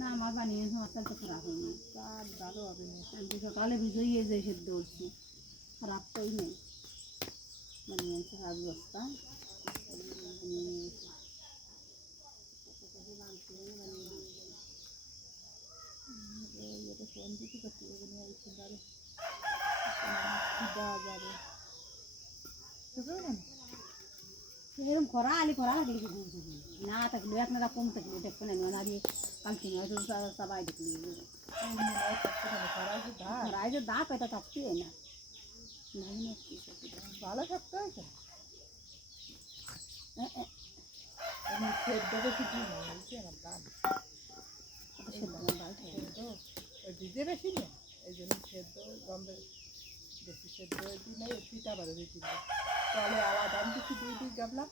না আমার বানিয়ে মাছটা তো খারাপ হয়নি, স্বাদ ভালো হবে না। আমি সকালে ভিজইয়ে যে সেদ্ধ করছি, খারাপ তোই নেই। বানিয়েছে সাত বস্তা এটা ফোন দিতে পারছি নিয়ে পারে দেওয়া যাবে এরকম করা আলি করা লাগলে না থাকলে আপনারা কম থাকলে দেখবেন না আমি কালকে হয়তো সবাই দেখলি খরায় যে দাগ এটা থাকতে না ভালো থাকতে হয় তো সেদ্ধ বেশি দিই না বলছি আমার দাম ভিজে বেশি না এই জন্য সেদ্ধ গন্ধ বেশি সেদ্ধ দিই না পিঠা বারো দিই চলে আলাদা আমি কিছু 2 গাবলা